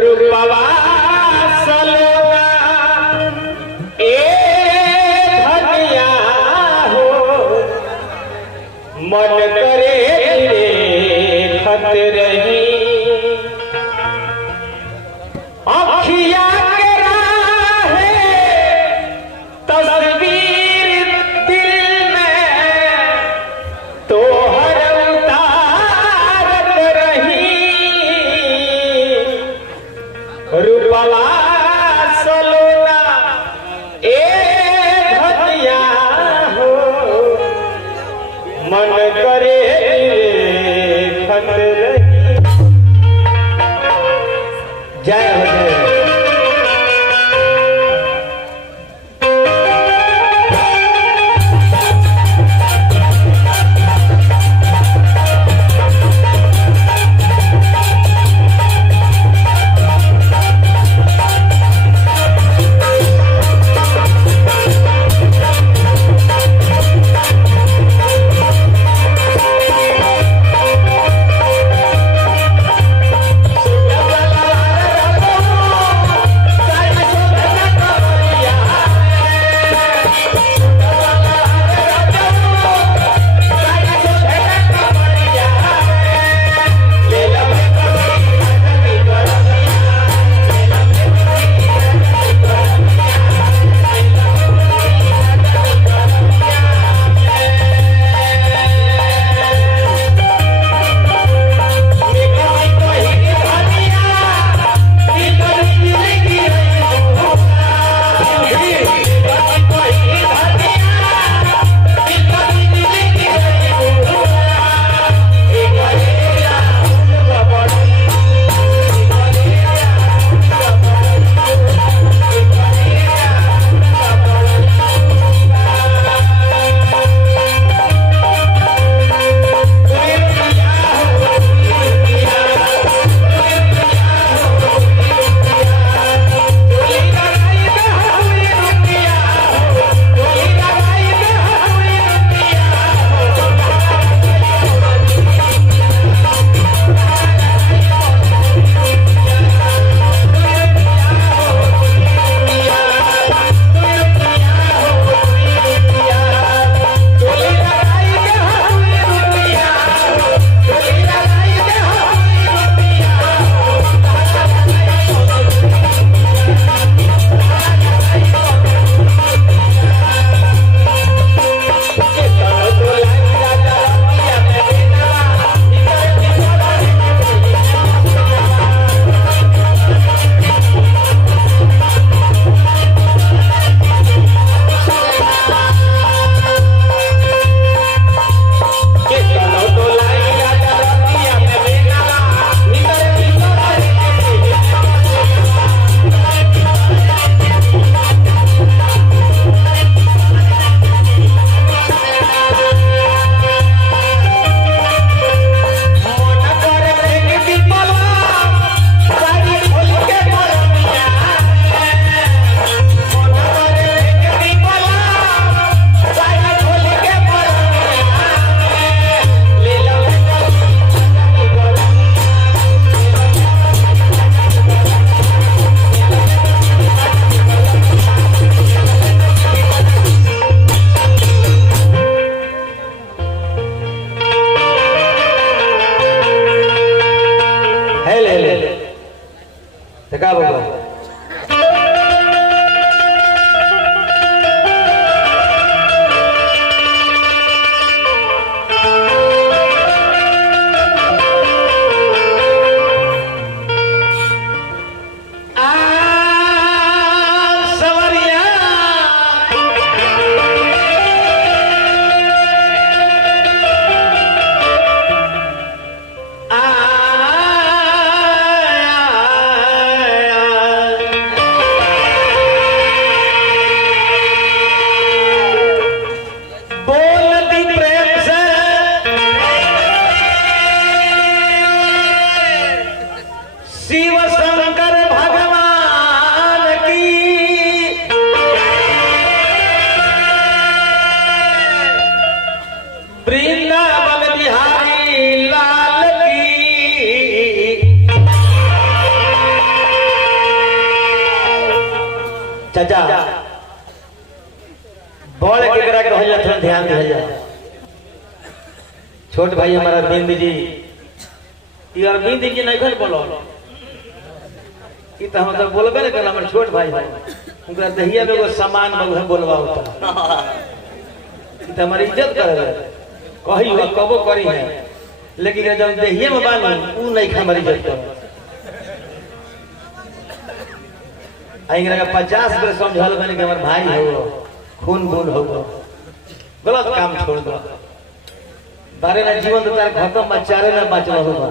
रूपवा सलोना ए धनिया हो मन करे खत रही अखिया के राहे तस्वीर दिल में तो रूपवा सलोना ए धनिया हो मन करे खत रही। जय हो जय चाचा बड़ केकरा कहल जा थोड़ा ध्यान दिया जा। छोट भाई हमारा अरविंद जी, ये अरविंद जी नहीं खन बोलो तो हम तो बोलबे ना कर। हमारे छोट भाई है उनका दहिया में वो सामान में बोलवा होता तो हमारी इज्जत करे कही हुआ कबो करी है, लेकिन जब दहिया में बानू उ नहीं हमारी इज्जत कर। आइंगा 50 बार समझाल बने कि हमारे भाई हो खून खून हो गलत काम छोड़ दो। बारे ना जीवन तो तार खत्म बचारे ना बचवा होगा।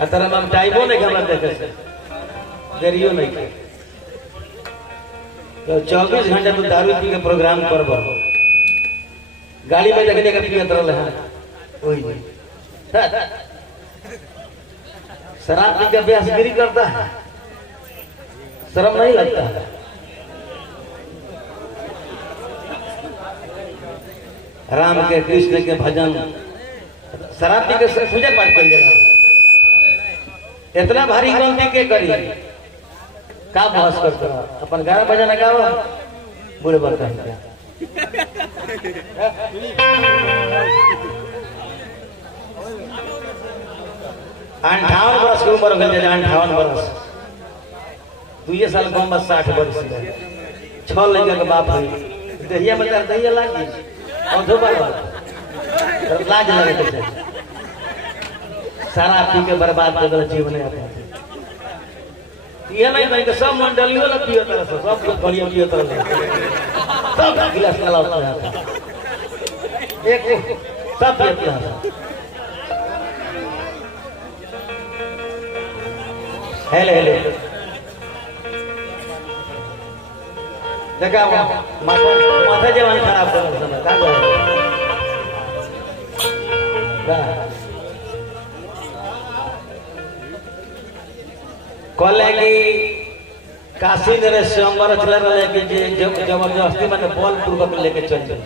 अतरा हम टाइमो नहीं हमरा देखे से देरियो नहीं के तो 24 घंटे तो दारू पी के प्रोग्राम करबो। गाड़ी में देखने का पियत रहल है ओही शराब पी के बेहसगिरी करता है, शर्म नहीं लगता है। राम के कृष्ण के भजन शराब पी के पूजा पाठ कर जरा इतना भारी गलती के करी का बहस करते अपन गाना बजाना गाओ बुरे बात है। 58 वर्ष की उम्र हो गई। 58 वर्ष 2 साल कम बस 60 वर्ष 6 लड़का के बाप है। दहिया में दहिया लागी और दोबारा लाज लगे सारा पी के बर्बाद कर दिया जीवन ये नहीं भाई सब मंडलियों ला पियो तरह से सब लोग बढ़िया पियो तरह सब गिलास काला होता है एक सब पियो है। हेले हेले देखा माथा जवान खराब कर समय का कहले कि काशी ने स्वयंवर चला रहे कि जबरदस्ती मैंने बॉल पूर्वक लेके चल चल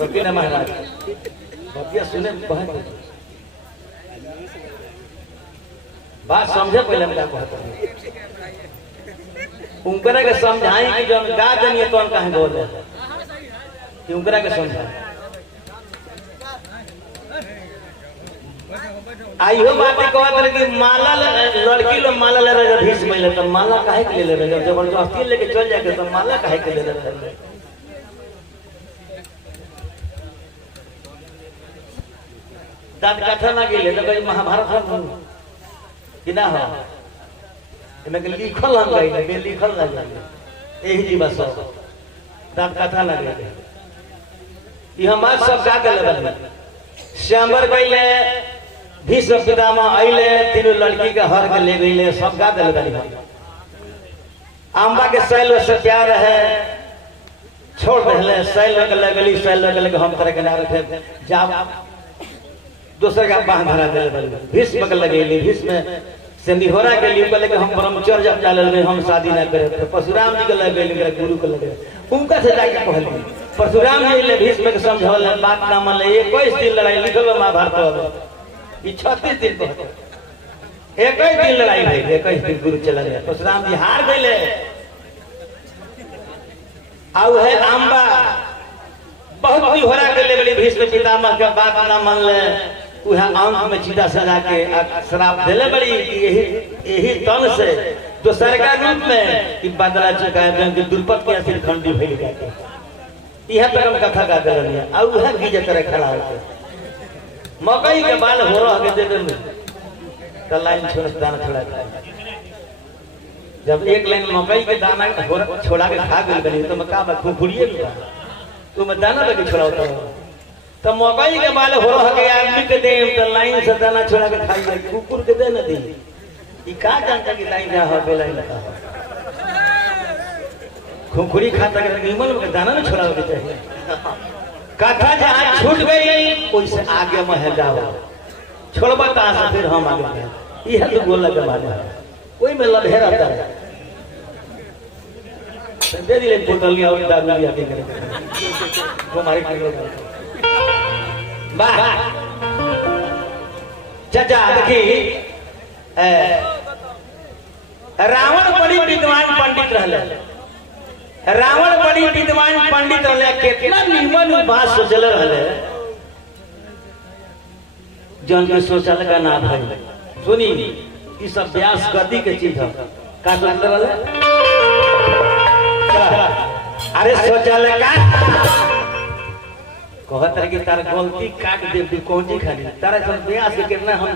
रुकी ना महाराज भैया सुने बात समझे पहले मैं क्या कहता उनकरा के समझाई कि जो हम गा देंगे तो हम कहे बोल रहे कि उनकरा के समझाई आइयो बात कहत रहे कि माला लड़की लोग माला ले रहे भीष में तो माला काहे के ले रहे जबरदस्ती लेके चल जाके तो माला काहे के ले रहे। दांत कथा ना गेले तो भाई महाभारत हम कि ना हो इनके लिखल हम गई बे लिखल ना जाए यही जी बस दांत कथा ना गेले ये हमार सब गा के लेवल श्यामर गईले भीष्म पितामह अइले तीनों लड़की के हर के ले गईले सब गा देले बानी। आंबा के शैल से प्यार है छोड़ देले शैल के लगली शैल के लगे हम तरह के ना रखे जाब दूसरे का बांध धरा देले बानी। भीष्म के लगेली भीष्म से निहोरा के लिए कहले कि हम ब्रह्मचर्य जब चाले में हम शादी ना करे तो परशुराम जी के लगेली गुरु के लगे उनका से जाके कहली परशुराम जी ले भीष्म के समझौल बात ना मान ले 21 दिन लड़ाई लिखल महाभारत ये 36 दिन को 21 दिन लड़ाई भई 21 दिन गुरु चला गया परशुराम जी हार गए। आउ है आंबा बहुत ही होरा के लेवली भीष्म पितामह के बात ना मान ले उहा आंख में चीटा सजा के श्राप देले बड़ी यही तन से जो सरकार रूप में कि बदला चुका है कि दुर्पद के असर खंडी भइल गए यह तक हम कथा गा कर लिया और वह की जतरे खड़ा होके मकई के बाल हो रहा के दे दे तो लाइन छोड़ दाना छोड़ा जब एक लाइन मकई के दाना छोड़ा के खा गई बनी तो मका में खुखुड़िए तो मैं दाना लगे छोड़ा होता तो मकई के बाल हो रहा के आदमी के दे तो लाइन से दाना छोड़ा के खाई कुकुर के दे न दी ई का जानता कि लाइन का हो बेला लगा खुखुड़ी खाता के निमल में दाना न छोड़ा के चाहिए कथा जहां छूट गई उससे आगे में जाओ छोड़बा कहां से फिर हम आगे यह तो बोला के बात है कोई में लभे रहता है दे दिले बोतल लिया और दारू लिया के वो हमारे वाह चाचा देखी रावण बड़ी विद्वान पंडित रहले। रावण बड़ी विद्वान पंडित रहले, कितना निमन बात सोचले रहले, जौन के सोचल का ना भाई। सुनी ई सब व्यास गति के चीज है। का सोचले रहले? अरे सोचल का कहत रहे कि तार गलती काट दे भी कौन खाली तारा सब व्यास के कितना हम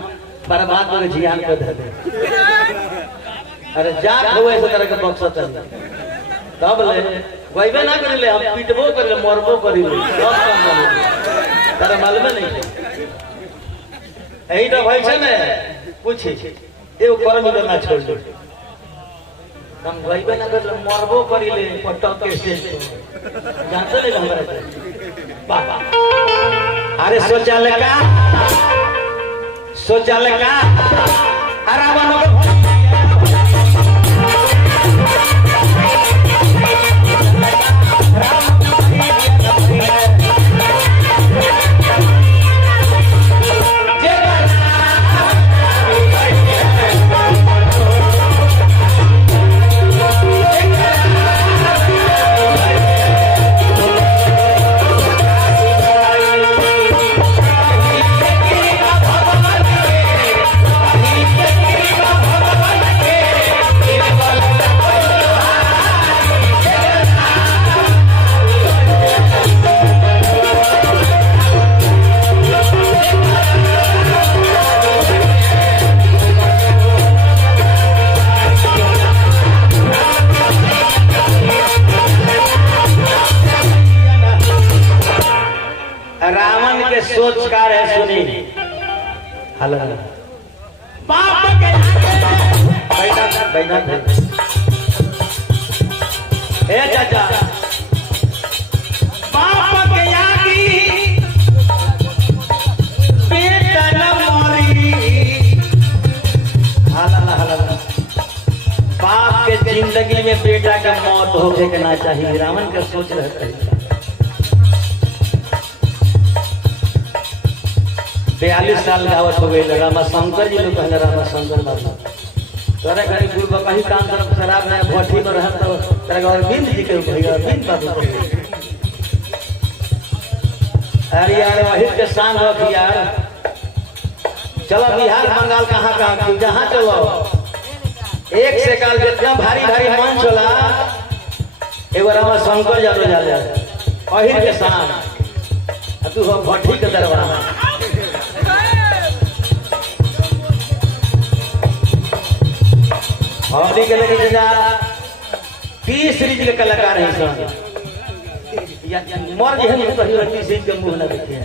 बर्बाद करे जियान कर दे। अरे जात होए से तरह के बक्सत है तब ले वैबे ना करिले, हम पीटबो करिले, मरबो करिले, सब काम करिले, तारा मालूम नहीं। यही तो भाई छे ने पूछे एगो कर्म करना छोड़ दो, हम वैबे ना करिले, मरबो करिले पटक के स्टेज पे जानते ले हमरा से बाबा। अरे सोचल का रावण सोच कार है। सुनी हेलो बाप के बैठा ए चाचा बाप के आगे बेटा न मरी। बाप के जिंदगी में बेटा का मौत होने के ना चाहिए। रावण का सोच रहता है। 42 साल गावत हो गई। रामाशंकर जी लोग कहले रामाशंकर बाबा तोरे घरी गुरु बाबा ही काम करब शराब में भट्टी में रहत तो तेरे घर बिंद जी के भैया बिंद बाबू। अरे यार वही के शान हो कि यार चलो बिहार बंगाल कहाँ जहाँ चलो एक से काल जितना भारी भारी मंच होला एगो रामाशंकर जादव जाले अहिर के शान तू हो भट्टी के दरबार। हमने के लगे जा 30 सीरीज के कलाकार हैं सन या मर जे हम तो 30 सीरीज के मुंह ना देखे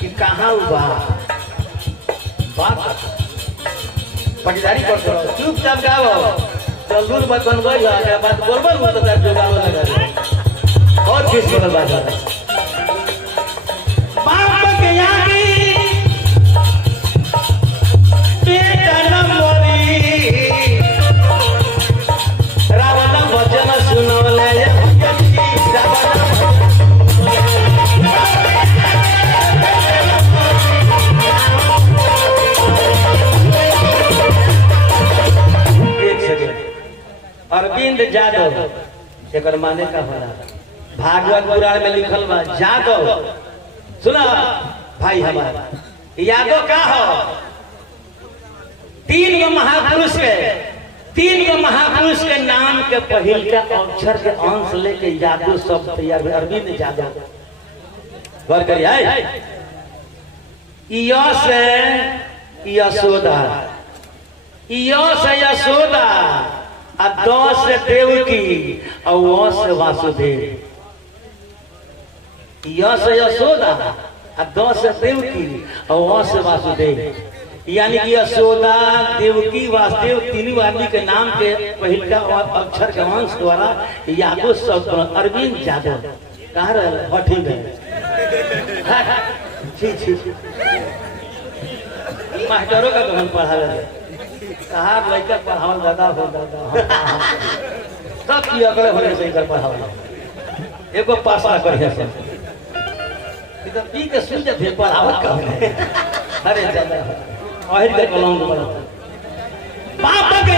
कि कहां बा बात पटीदारी कर दो चुपचाप गाओ जल्दी मत बनबो या बात बोलबो मत तो जोगाओ लगा और किस बोल बात बाप के आगे बेटा न मरी। रावण भजन सुनले अरविंद जादव एक माने का होला भागवत पुराण में लिखल बा जादव। सुना भाई हमारा यादव का हो 3 महापुरुष के नाम के पहिल के अक्षर के अंश लेके यादव शब्द तैयार हुए। अरविंद जादव गौर करिए यशोदा यशोदा से देवकी और से वासुदेव। यशोदा से देवकी और से वासुदेव यानी कि यशोदा देवकी वासुदेव तीनों आदमी के नाम के पहिल का अक्षर के अंश द्वारा यादव शब्द अरविंद जादव कहाँ रहे ठीक है। मास्टरों का तो हम पढ़ा रहे कहा लड़का पढ़ावल दादा हो दादा सब की अगले होने से कर पढ़ावल एगो पास ना करिए से इधर पी के सुन जे पढ़ावल का अरे दादा अहिर के कलम बाप के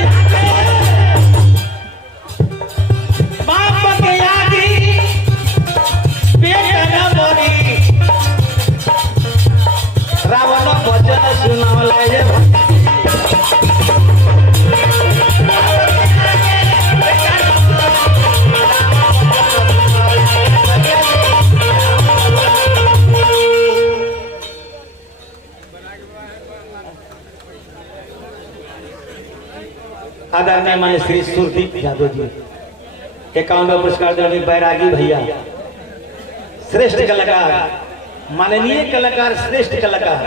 आदरणीय माननीय श्री सुरदीप यादव जी 51वां पुरस्कार देने बैरागी भैया श्रेष्ठ कलाकार माननीय कलाकार श्रेष्ठ कलाकार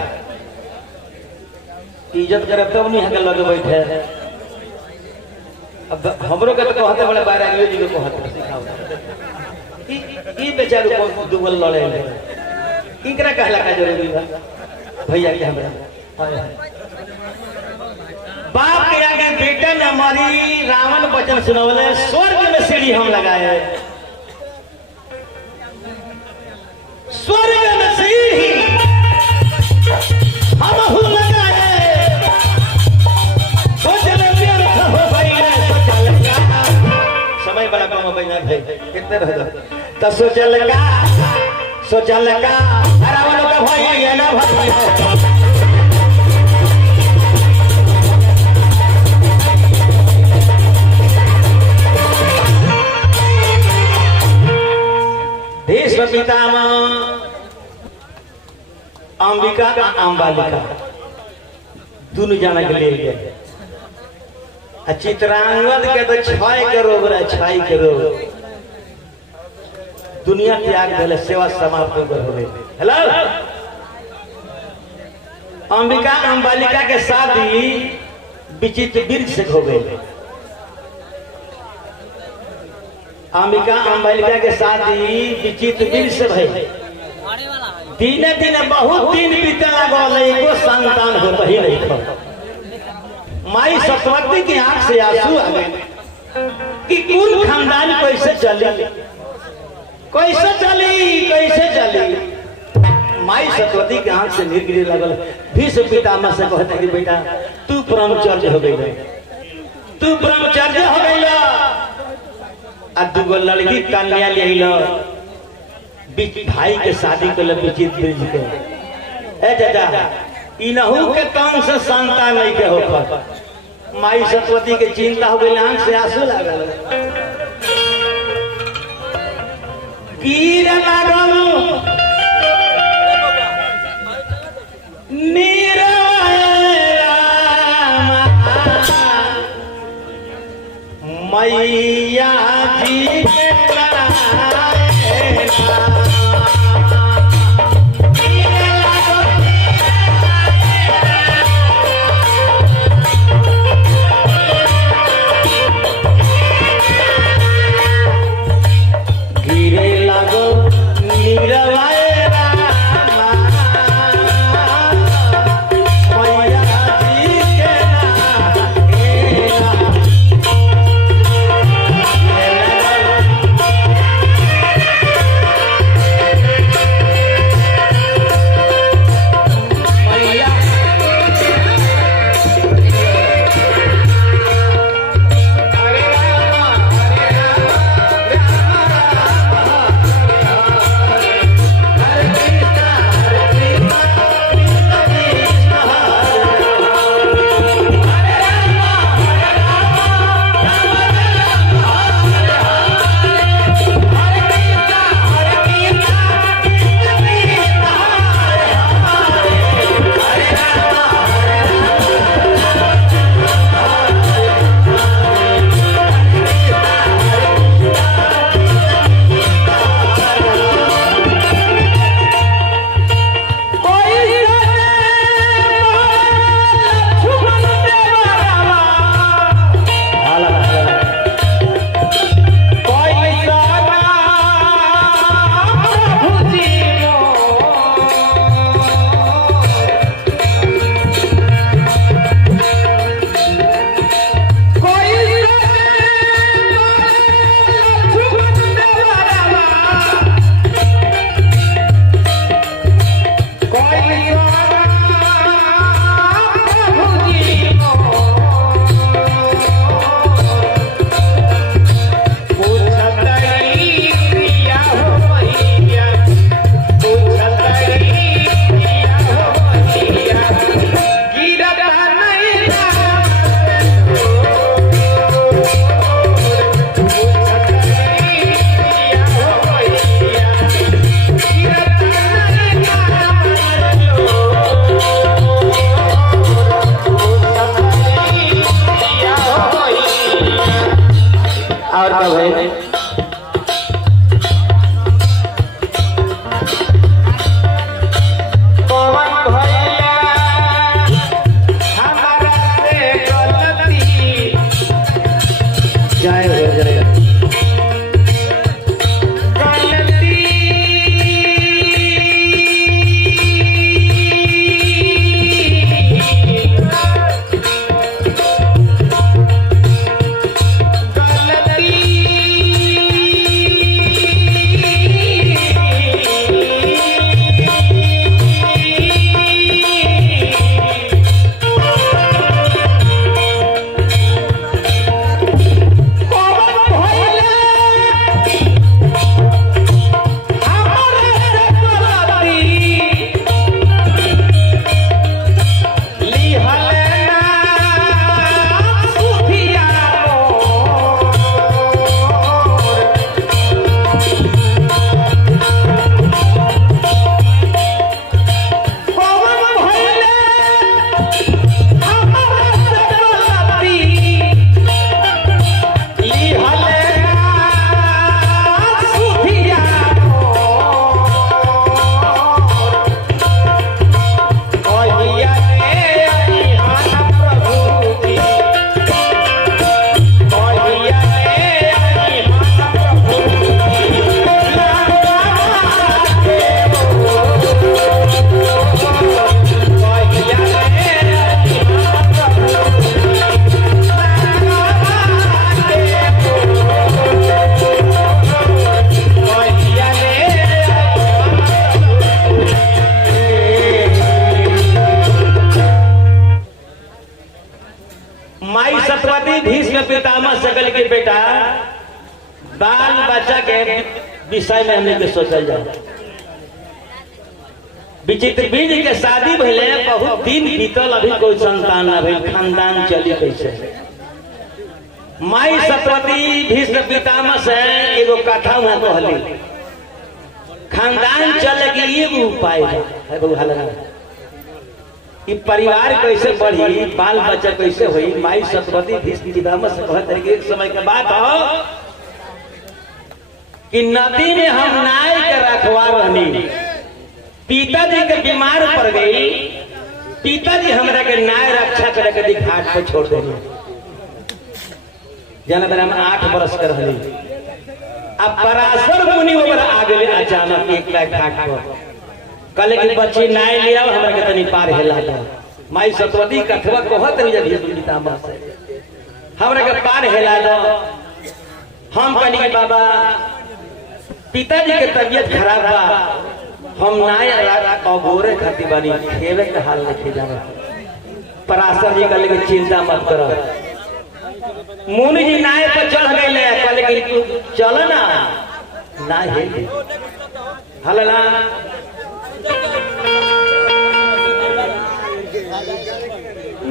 इज्जत करे तब नहीं हक लगे बैठे अब हमरो के तो कहते बड़े बैरागी जी को कहते ई बेचारे को दुगल लड़े इनकरा कहला का जरूरी बा भैया के हमरा बाप के आगे बेटा ने हमारी रावण वचन सुनवले स्वर्ग में सीढ़ी हम लगाए स्वर्ग में सीढ़ी हम लगाए सोचले व्यर्थ हो गइले समय बड़ा कम हो गइल भाई कितने रह गए तो सोचल का रावण का भाई ये ना भाई भीष्म पितामह अंबिका अंबालिका दोनों जाना के ले गए चित्रांगद के तो 6 के रोग रहे 6 के रोग दुनिया त्याग दिले सेवा समाप्त हो गई। हेलो अंबिका अंबालिका के शादी विचित्र वृक्ष से हो गई। अंबिका अंबालिका के शादी विचित्र वृक्ष से भई दिने दिने बहुत दिन बीते लगल एको संतान हो रही नहीं था। माई सतवती की आंख से आंसू आ गए कि कुल खानदान कैसे चली माई सतवती के आंख से नीर गिरे लगल। भीष्म पितामह से कहते कि बेटा तू ब्रह्मचर्य हो गई आ दुगो लड़की कन्या ले भाई के शादी के लिए विचित्र ब्रिज के ए चाचा इनहू के तंग से संतान नहीं के होकर माई सतवती के चिंता हो गई आंख से आंसू लागल गिर लागल मैया जी गिरे लागो नीरवा गए कि बेटा बाल बच्चा के विषय में हमने के सोचल जाओ। विचित्र बीज के शादी भले बहुत दिन बीतल, अभी कोई संतान ना भइल, खानदान चली कैसे। माई सतवती भीष्म पितामह से एगो कथा वहां कहली, खानदान चले की एगो उपाय है बहु कि परिवार कैसे बढ़ी, बाल बच्चा कैसे हुई। माई सतवती भीष्म पितामह से कहते कि एक समय के बात हो कि नदी में हम नाय के रखवार रहनी, पिताजी के बीमार पड़ गई, पिताजी हमरा के नाय रक्षा करे के घाट पर छोड़ देनी। जना बेरा में 8 बरस कर रही। अब पराशर मुनि ओकर आगे अचानक एक घाट पर कले की बच्ची नाय लिया हमरा के तनी पार हेला दो। माई सतवती कथवा कहत रही जब पितामह से हमरा के पार हेला दो। हम कहनी कि बाबा पिताजी के तबीयत खराब बा, हम नाय अगोरे खाती बानी, खेवे के हाल नहीं जाना। पराशर जी कहले कि चिंता मत करो। मुनि जी नाय पर चढ़ गए, कहले कि तू चल ना नाय है हलला।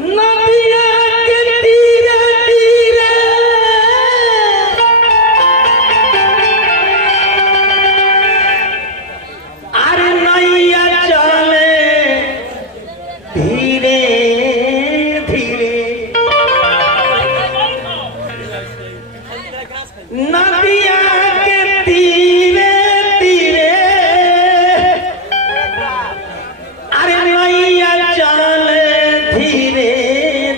नदिया के तीरे तीरे अरे नैया चले धीरे धीरे, नदिया के तीरे तीरे अरे नैया चले धीरे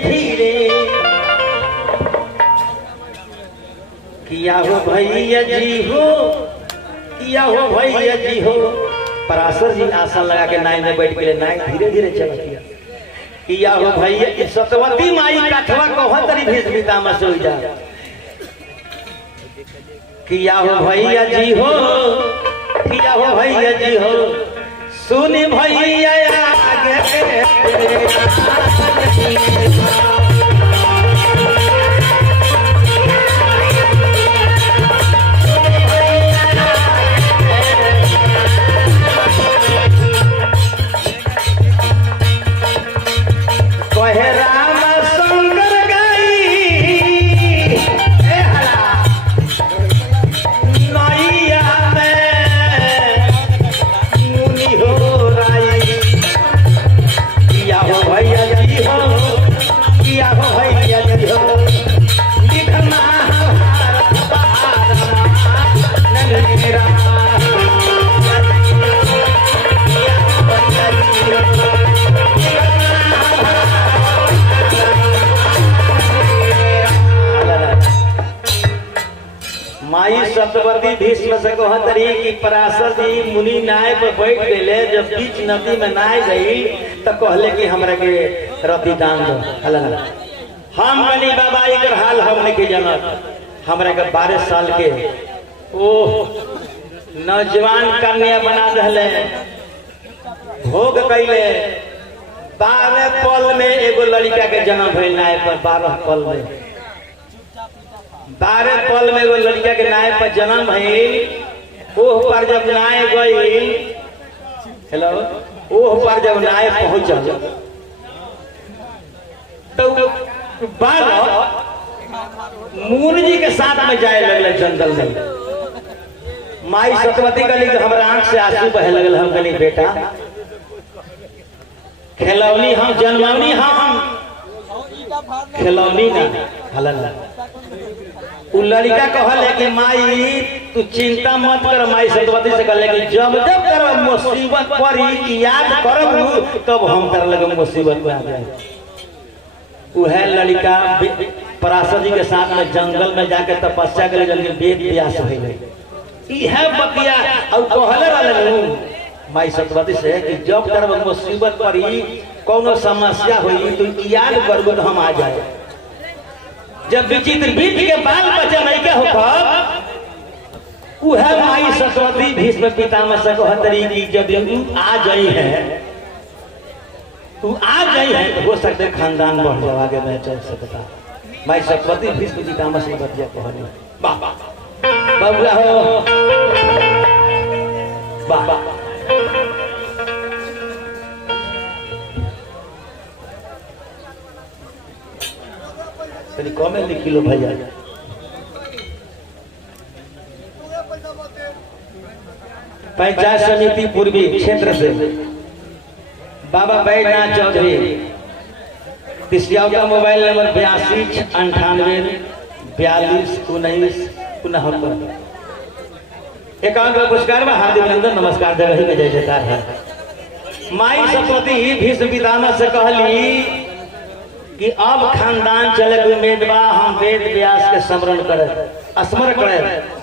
धीरे। किया हो भैया जी हो, किया हो भैया जी हो। पराशर जी आसन लगा के नाय में बैठ गए, नाय धीरे धीरे चल किया हो भैया। सतवती माई कथवा कहत रही भीष्म पितामह से जा, किया हो भैया जी हो, किया हो भैया जी हो। सुन भैया आगे कहे राम शंकर गई नैया में मुनि हो राई। किया हो भैया जी हो, किया हो भैया जी हो। लिखना माई सतवती भीष्म से कहत रही कि पराशर जी मुनि नाय पर बैठ गए, जब बीच नदी में नाय गई तो कहले कि हमरा के रति दान दो। हम कहनी बाबा एकर हाल हम नहीं जानत। हमरा के 12 साल के ओ नौजवान कन्या बना दहले, भोग कैले। 12 पल में एगो लड़का के जन्म भइल नाय पर। 12 पल में 12 पल में एगो लड़का के नाय पर जन्म भइल। ओह पर जब नाय गई, हेलो, ओह पर जब नाय पहुंचल तो बालक मुनि जी के साथ में जाए लगल जंगल में। माई सतवती कहली कि हमारा आंख से आंसू बहे लगल। हम कहली बेटा खिलौनी हम जन्मौनी, हम खिलौनी ना हलल। उ लड़का कहले कि माई तू चिंता मत कर। माई सतवती से कहले कि जब जब कर मुसीबत पड़ी याद करब तब हम कर लगे मुसीबत में आ जाए। वह लड़का पराशर जी के साथ में जंगल में जाके तपस्या करे, जल्दी वेद व्यास हो गई। यह बतिया और कहले रहले माई सतवती से कि जब कर मुसीबत पड़ी कोनो समस्या हुई तो याद करबो तो हम आ जाए। जब विचित्र बीज के बाल बच्चा नहीं के होकर वह माई सतवती भीष्म पितामह से कहत रही कि जब तू आ गई है, तू आ गई है तो हो सकते खानदान बढ़ जाओ, आगे मैं चल सकता। माई सरस्वती भीष्म पितामह से बतिया कहनी वाह बबुआ हो वाह तनी कमे लिख लो भैया पंचायत समिति पूर्वी क्षेत्र से बाबा बैजनाथ चौधरी तिसियाव का मोबाइल नंबर 82984219 एकाउंट में पुरस्कार में हार्दिक अभिनंदन नमस्कार जगह में जय जयकार है। माई सरस्वती भीष्म पितामह से कहली कि अब खानदान चले उम्मीद बा हम वेद व्यास के स्मरण करे स्मरण करे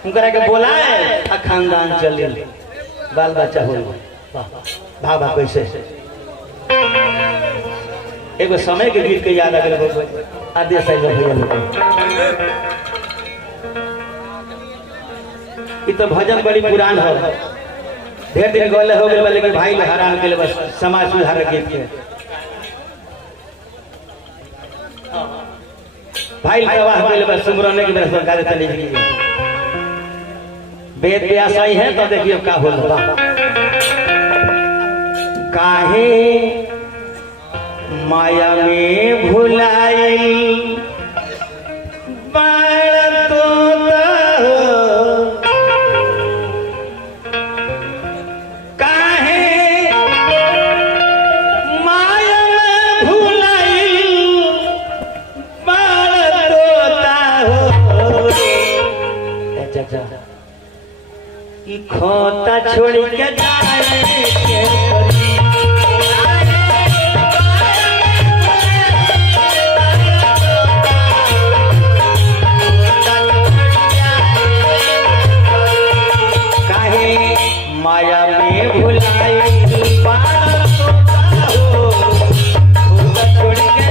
उनकरा के बोलाए आ खानदान चले बाल बच्चा हो भाभा कैसे एगो समय के गीत के याद आ गए आदेश भैया तो भजन बड़ी पुरान हो ढेर दिन गले हो गए लेकिन भाई हैरान के लिए बस समाज सुधार गीत के भाई प्रवाह के लिए बस सुमरने की सरकार चली गई वेद व्यास आई है तो देखिए क्या हो रहा काहे माया में भुलाई बाण तो काहे माया में भुलाई बाण तोता हो चाचा कि खोता छोड़ के जाए माया में भुलाई छोड़ के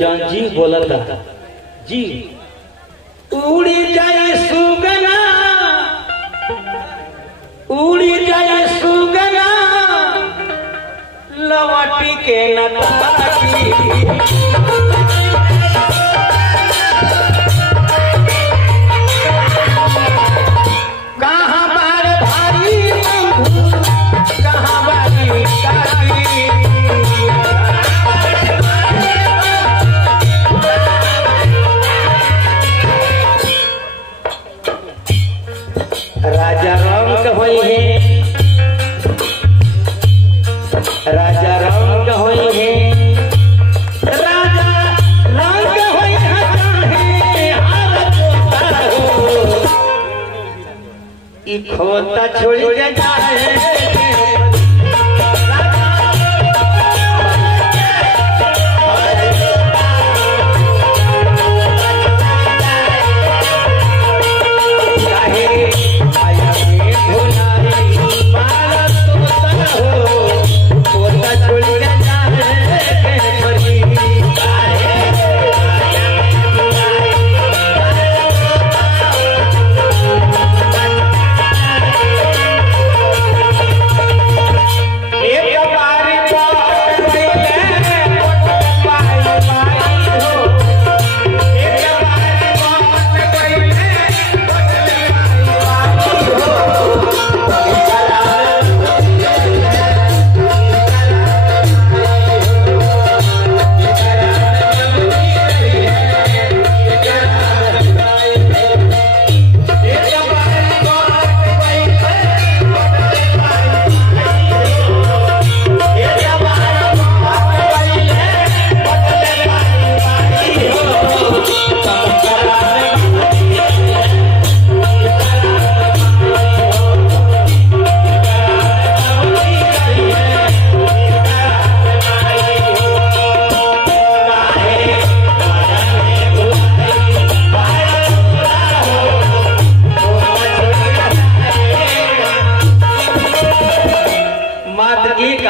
जॉन जी बोला था जी उड़ी जाए सुगना लवाटी के नताकी कहाँ बार भारी कहाँ बारी राजा रंग होई है राजा रंग होई है राजा रंग होई है हार जोता हो ई खोता छोड़ के जाए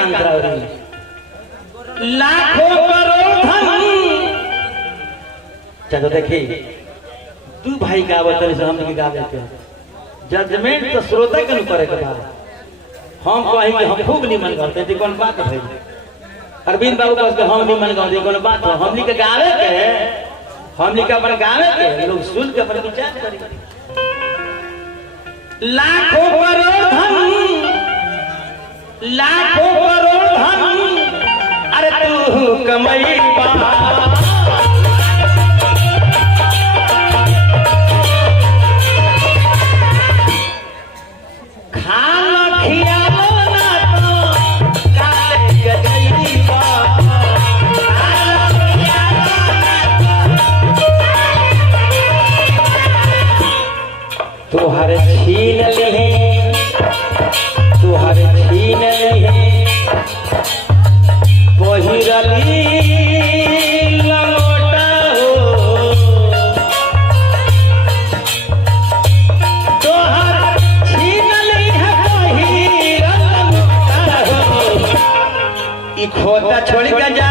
रजनीकांत रावरी लाखों करोड़ धन। चलो देखिए दू भाई गावत से हम के गावे के जजमेंट तो श्रोता के ऊपर के बा। हम कहीं कि हम खूब निमन गाते थी कौन बात है अरविंद बाबू कहते हम निमन गाते कौन बात हो हमनी के गावे के हमनी के अपन गावे के लोग सुन के अपन विचार करी। लाखों करोड़ धन लाखों करोड़ धन अरे तू कमई बा तुहरे छीन लिहे तुहरे छीन लिहे पहिरली लंगोटा हो तुहर छीन लिहे पहिरल लंगोटा हो ई खोता छोड़ के जा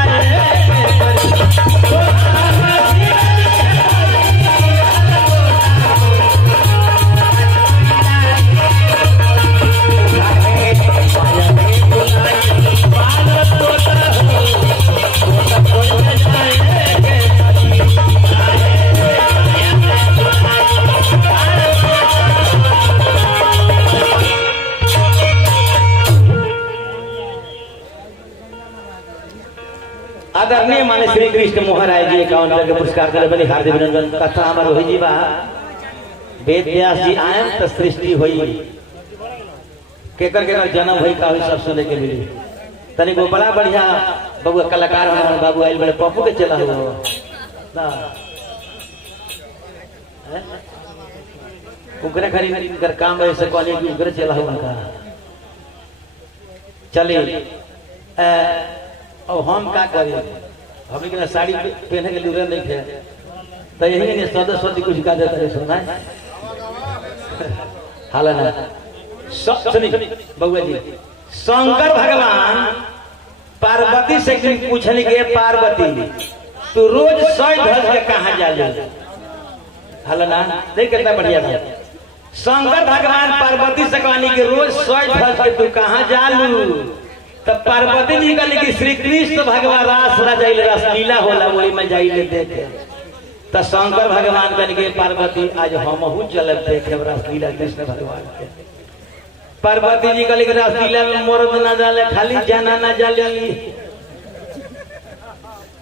आदरणीय माने श्री कृष्ण मोहन राय जी 51 के पुरस्कार के बनी हार्दिक अभिनंदन। कथा हमार होई जी बा वेद व्यास जी आयम त सृष्टि होई केकर केकर जन्म होई का सब सुने के मिली। तनी को बड़ा बढ़िया बाबू कलाकार हमारे बाबू आइल बड़े पप्पू के चला हुआ ना उनके खरी कर काम ऐसे कॉलेज की उनके चला हुआ का चलिए और हम क्या करें हम के साड़ी पहने के लिए नहीं थे तो यही नहीं सदस्य कुछ का देते सुना हाल ना सुनी बउआ जी शंकर भगवान पार्वती से पूछने के पार्वती तू रोज 100 ध्वज के कहाँ जा हाल ना देख कितना बढ़िया था। शंकर भगवान पार्वती से कहनी कि रोज 100 ध्वज के तू कहाँ जालू तब पार्वती जी कहली कि श्री कृष्ण भगवान रास रासलीला होला वही में जाइले देखे तो शंकर भगवान कहनी कि पार्वती आज हमहू चल देखे रासलीला कृष्ण भगवान के। पार्वती जी कहली कि रासलीला में मर्द न जाले खाली जना न जाले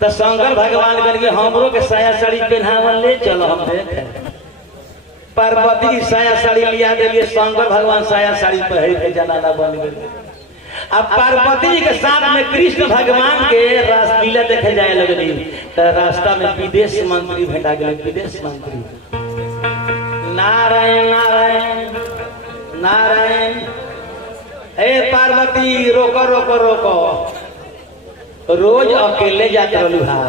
तो शंकर भगवान कहनी कि हमरो के साया साड़ी पहनावन ले चलो हम देखे। पार्वती साया साड़ी लिया दिलिए शंकर भगवान साया साड़ी पहन के जनाना बन गए। अब पार्वती जी के साथ में कृष्ण भगवान के रासलीला देखे जाए लगली तो रास्ता में विदेश मंत्री भेटा गए। विदेश मंत्री नारायण नारायण नारायण हे पार्वती रोको रोको रोको रोज अकेले जाते रहलू हा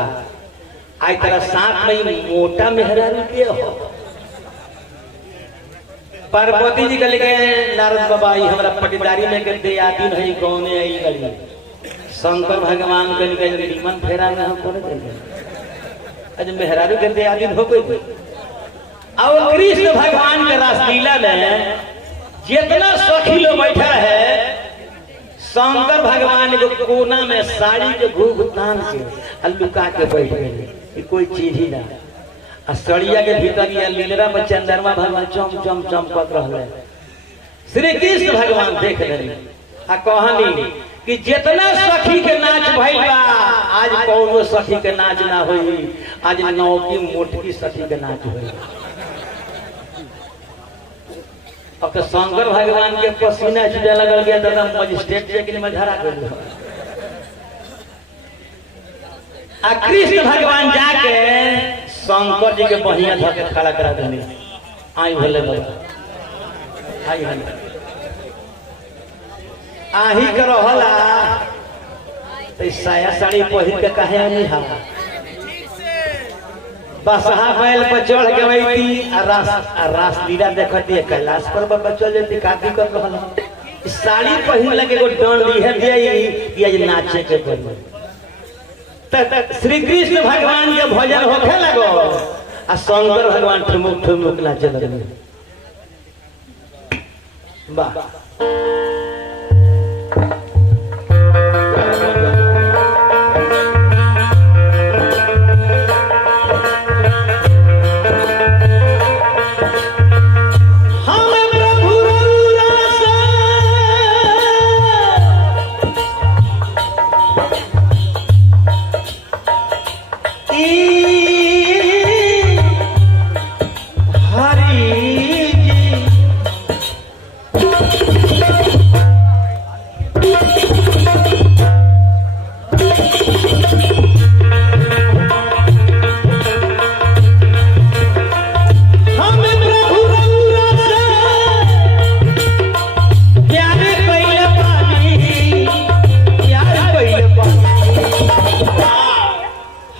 आज तेरा साथ में मोटा मेहरारू के हो। पार्वती जी कहले नारद बाबा हमारा पटीदारी में के दे आदि नहीं गाँव में आई गली। शंकर भगवान कहले नीमन फेरा में हम करे देंगे आज मेहरारू के दे आदि हो गई। और कृष्ण भगवान के रासलीला में जितना सखी लोग बैठा है शंकर भगवान को कोना में साड़ी के घूघ तान के लुका के बैठ गए कोई चीज ही ना। सड़िया के भीतर या लीलरा में चंद्रमा भगवान चम चम चमकत रहे। श्री कृष्ण भगवान देख रहे आ कहानी कि जितना सखी के नाच भइल बा आज कौनो सखी के नाच ना होई आज नौकी मोटकी सखी के नाच होई। अब तो शंकर भगवान के पसीना छूटे लगल गया दादा मजिस्ट्रेट के में धरा गए। आ कृष्ण भगवान जाके शंकर जी के बढ़िया धके खड़ा करा देने आई भले बाबा आई हन आही के रहला तो साया साड़ी पहिर के काहे नहीं हा बसहा बैल पर चढ़ के वही रासलीला देखती है कैलाश पर चल जाती का दिक्कत रहला साड़ी पहन के डंड है कि आज नाचे के पड़ी श्री कृष्ण भगवान के भजन होखे लगो आ शंकर भगवान ठुमुक ठुमुक नाचे लगे। वाह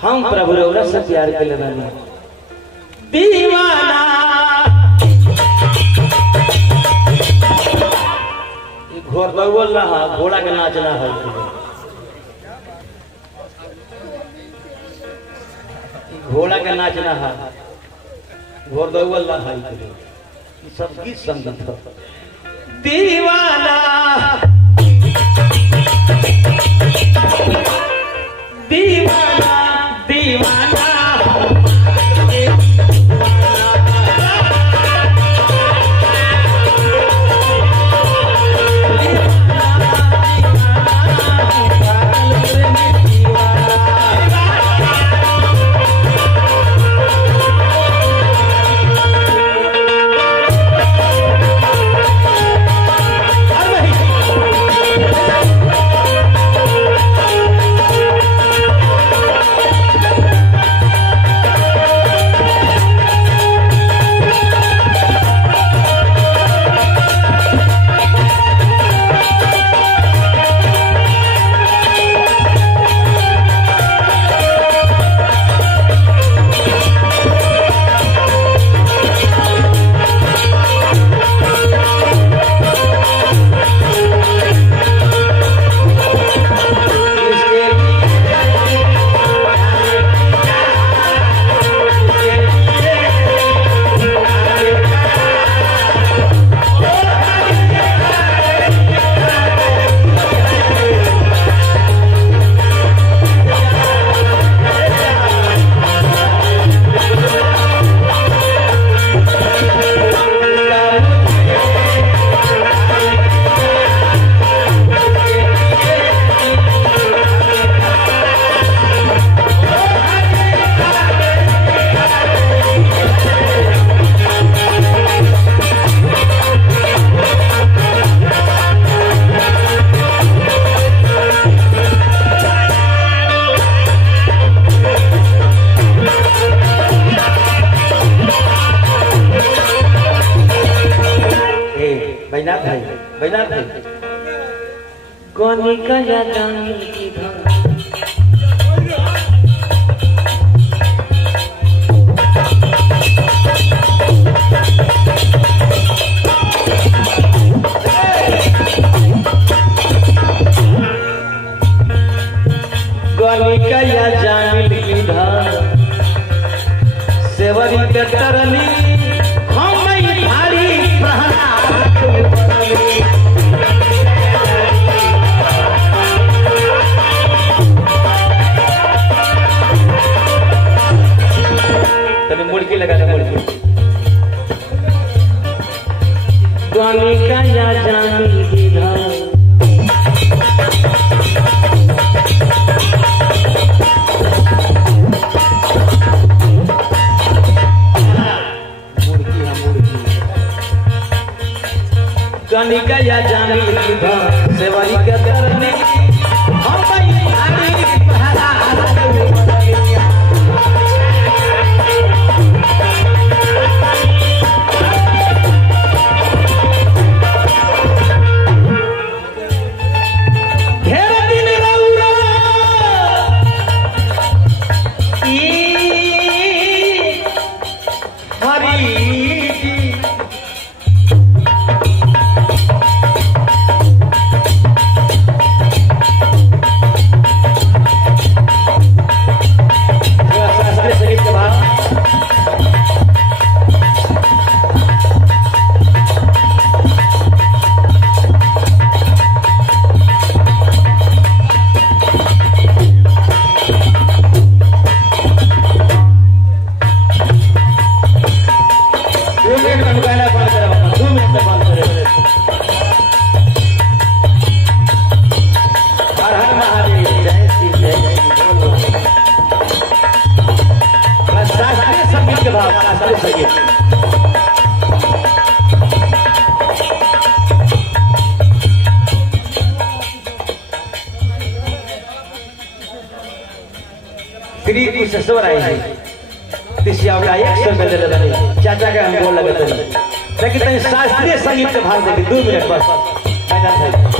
प्रभु रौरा से प्यार के लेना दीवाना घोड़ दौड़ना है घोड़ा के नाचना है घोड़ा के नाचना है घोड़ दौड़ना है सब गीत संगीत है दीवाना दीवाना दीवाना गनिका या जानी की गनिका या जानी की सेवरी के तरनी हम भारी मुड़की लगा मुड़की गनिका या जानी विधा गनिका या जानी विधा सेवाई के करने हम भारी पहरा फ्री कुछ सस्वर आई है तिसिया का 100 में दे रही चाचा का हम बोल लगे थे लेकिन तनी शास्त्रीय संगीत के भाग दे 2 मिनट बस मैदान है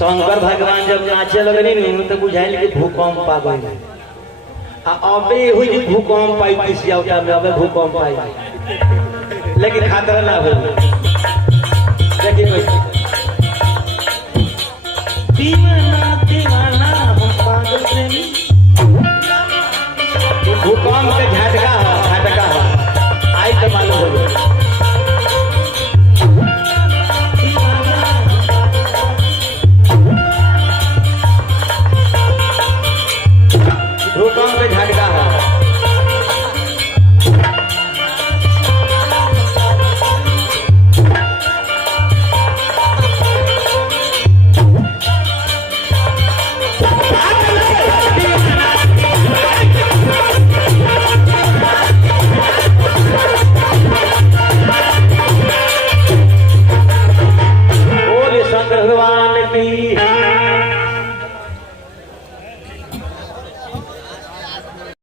शंकर भगवान जब नाचे लगनी नहीं तो बुझाइल कि भूकंप आ गई अबे हुई जी भूकंप आई किसी आवता में अबे भूकंप आई लेकिन खतरा ना हो देखिए दीवाना दीवाना हम पागल प्रेमी भूकंप के झटका है आई तो मालूम हो